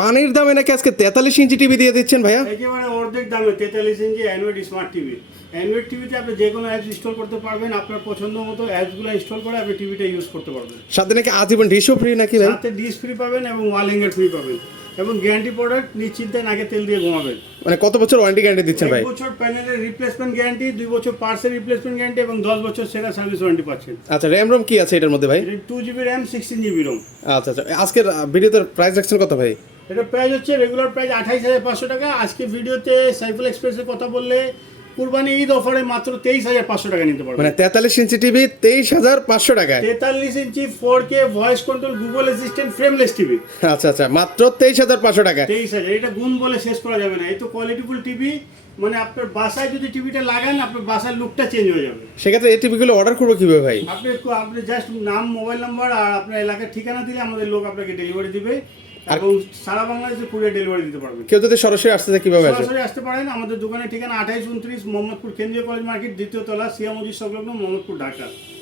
পানির দামে নাকি আজকে 43 ইঞ্চি টিভি দিয়ে দিচ্ছেন ভাইয়া? একেবারে অর্ধেক দামে 43 ইঞ্চি অ্যান্ড্রয়েড স্মার্ট টিভি। অ্যান্ড্রয়েড টিভিতে আপনি যে কোনো অ্যাপস ইনস্টল করতে পারবেন, আপনার পছন্দ মতো অ্যাপসগুলো ইনস্টল করে আপনি টিভিটা ইউজ করতে পারবেন। সাথে নাকি আজীবন ডিশও ফ্রি নাকি ভাই? সাথে ডিশ ফ্রি পাবেন এবং ওয়াল হ্যাঙ্গার ফ্রি পাবেন এবং গ্যারান্টি প্রোডাক্ট, নিশ্চিন্তে নাকে তেল দিয়ে ঘুমাবেন। মানে কত বছর ওয়ারেন্টি গ্যারান্টি দিচ্ছেন ভাই? 1 বছর প্যানেলের রিপ্লেসমেন্ট গ্যারান্টি, 2 বছর পার্টসের রিপ্লেসমেন্ট গ্যারান্টি এবং 10 বছর সেরা সার্ভিস ওয়ারেন্টি পাচ্ছেন। আচ্ছা, র্যাম রোম কি আছে এটার মধ্যে ভাই? 2 জিবি র্যাম, 16 জিবি রোম। আচ্ছা আচ্ছা, আজকের ভিডিওতে প্রাইস রাখছেন কত ভাই? এটা প্রাইস হচ্ছে রেগুলার প্রাইস 28,500 টাকা। আজকে ভিডিওতে সাইফুল এক্সপ্রেসের কথা বললে কুরবানি ঈদ অফারে মাত্র 23,500 টাকা নিতে পারবেন। মানে 43 ইঞ্চি টিভি 23,500 টাকায়। 43 ইঞ্চি 4K voice control Google assistant frameless TV. আচ্ছা আচ্ছা, মাত্র 23,500 টাকা। 23,000, এটা গুণ বলে শেষ করা যাবে না। এই তো কোয়ালিটিফুল টিভি, মানে আপনার বাসায় যদি টিভিটা লাগান আপনার বাসার লুকটা চেঞ্জ হয়ে যাবে। সেক্ষেত্রে এই টিভিগুলো অর্ডার করবো কিভাবে ভাই? আপনি জাস্ট নাম, মোবাইল নাম্বার আর আপনার এলাকার ঠিকানা দিলে আমাদের লোক আপনাকে ডেলিভারি দিবে এবং সারা বাংলাদেশে কুরিয়ার ডেলিভারি দিতে পারবেন। কেউ যদি সরাসরি আসতে চায় কিভাবে আসবে? সরাসরি আসতে পারেন। আমাদের দোকানের ঠিকানা 2829 মোহাম্মদপুর কেন্দ্রীয় কলেজ মার্কেট, 2য় তলা, সিয়া মসজিদ সংলগ্ন, মোহাম্মদপুর, ঢাকা।